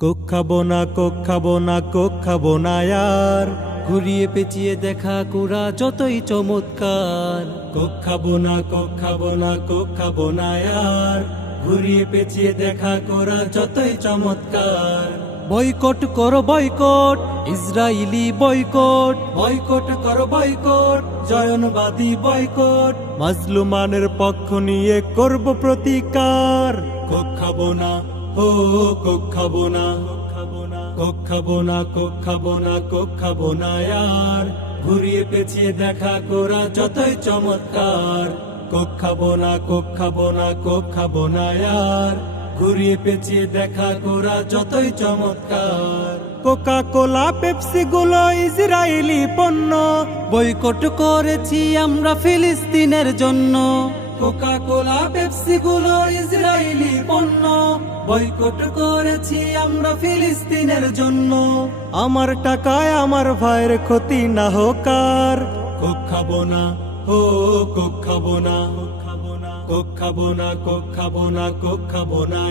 Coke খাব না, Coke না কোক না আর। ঘুরিয়ে পেঁচিয়ে দেখা কোরা যতই চমৎকার। কোক খাব না, কোক না কোক না আর। ঘুরিয়ে পেঁচিয়ে দেখা করা যতই চমৎকার। বয়কট করো বয়কট ইসরায়েলি বয়কট। বয়কট করো বয়কট, জয়নবাদী বয়কট। মাজলুমানের পক্ষ নিয়ে করব প্রতিকার। কোক না ও কোক খাব না কোক খাব না কোক খাব না কোক খাব না আর ঘুরিয়ে পেঁচিয়ে দেখা করা যতই চমৎকার। কোক খাব না কোক খাব না কোক খাব না আর ঘুরিয়ে পেঁচিয়ে দেখা করা যতই চমৎকার। কোকা কোলা পেপসি গুলো ইসরায়েলি পণ্য বয়কট করেছি আমরা ফিলিস্তিনের জন্য। কোকা কোলা পেপসি গুলো ইসরায়েলি পণ্য। বয়কট করেছি আমরা ফিলিস্তিনের জন্য। আমার টাকায় আমার ভাইয়ের ক্ষতি না হোক আর। কোক খাব না ও কোক খাব না, কোক খাব না, কোক খাব না, কোক খাব না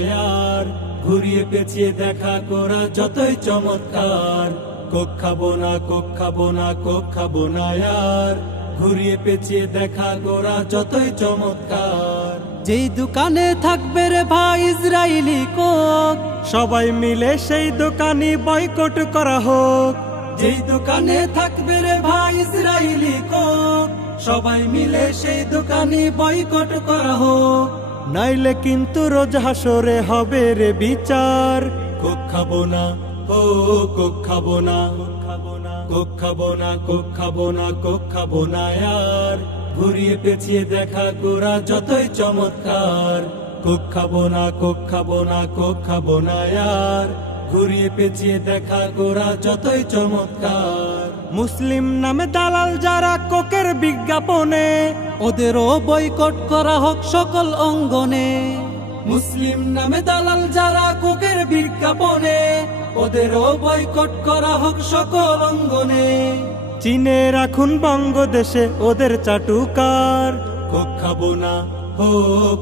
আর। ঘুরিয়ে পেঁচিয়ে দেখা করা যতই চমৎকার। কোক খাব না, কোক খাব না, কোক খাব না আর। ঘুরিয়ে পেঁচিয়ে দেখা করা যতই চমৎকার। যেই দোকানে থাকবে রে ভাই ইসরায়েলি কোক সবাই মিলে সেই দোকানি বয়কট করা হোক। যেই দোকানে থাকবে রে ভাই ইসরায়েলি কোক সবাই মিলে সেই দোকানি বয়কট করা হোক। নাইলে কিন্তু রোজ হাসরে হবে রে বিচার। কোক খাব না ও কোক খাব না। কোক খাব না কোক খাব না কোক না আর। ঘুরিয়ে পেঁচিয়ে দেখা করা যতই চমৎকার। কোক খাব না কোক খাব না কোক না আর। ঘুরিয়ে পেঁচিয়ে দেখা করা যতই চমৎকার। মুসলিম নামে দালাল যারা কোকের বিজ্ঞাপনে, ওদেরও বয়কট করা হোক সকল অঙ্গনে। মুসলিম নামে দালাল যারা কোকের বিজ্ঞাপনে ওদেরও বয়কট করা হোক সকল অঙ্গনে। চীনে রাখুন বঙ্গদেশে ওদের চাটুকার। কোক খাব না হো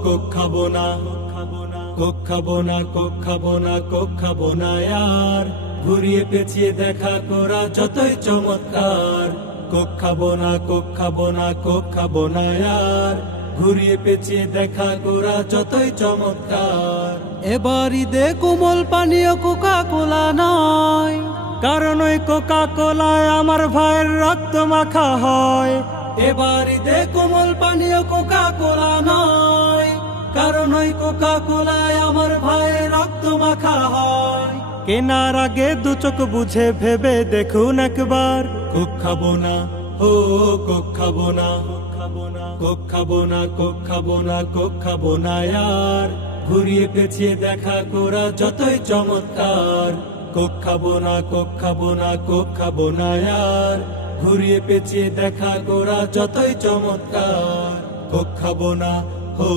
কোক খাব না কোক খাব না কোক খাব না কোক খাব না আর। ঘুরিয়ে পেঁচিয়ে দেখা করা যতই চমৎকার। কোক খাব না কোক খাব না কোক খাব না আর। ঘুরিয়ে পেঁচিয়ে দেখা করা যতই চমৎকার। এবার ঈদে কোমল পানীয় কোকা কোলা নয় কারণ ওই কোকা কোলায় আমার ভাইয়ের রক্ত মাখা হয়। এবার ঈদে কোমল পানীয় কোকা কোলা নয় কারণ ওই কোকা কোলায় আমার ভাইয়ের রক্ত মাখা হয়। কেনার আগে দু চোখ বুঝে ভেবে দেখুন একবার। কোক খাব না, ও, কোক খাব না, কোক খাব না, কোক খাব না, কোক খাব না আর ঘুরিয়ে পেঁচিয়ে দেখা করা যতই চমৎকার। কোক খাব না, কোক খাব না, কোক খাব না আর। ঘুরিয়ে পেঁচিয়ে দেখা করা যতই চমৎকার। কোক খাব না, হো,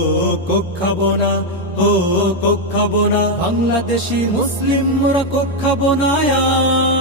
কোক খাব না, হো, কোক খাব না। বাংলাদেশি মুসলিমরা মোরা কোক খাব না আর।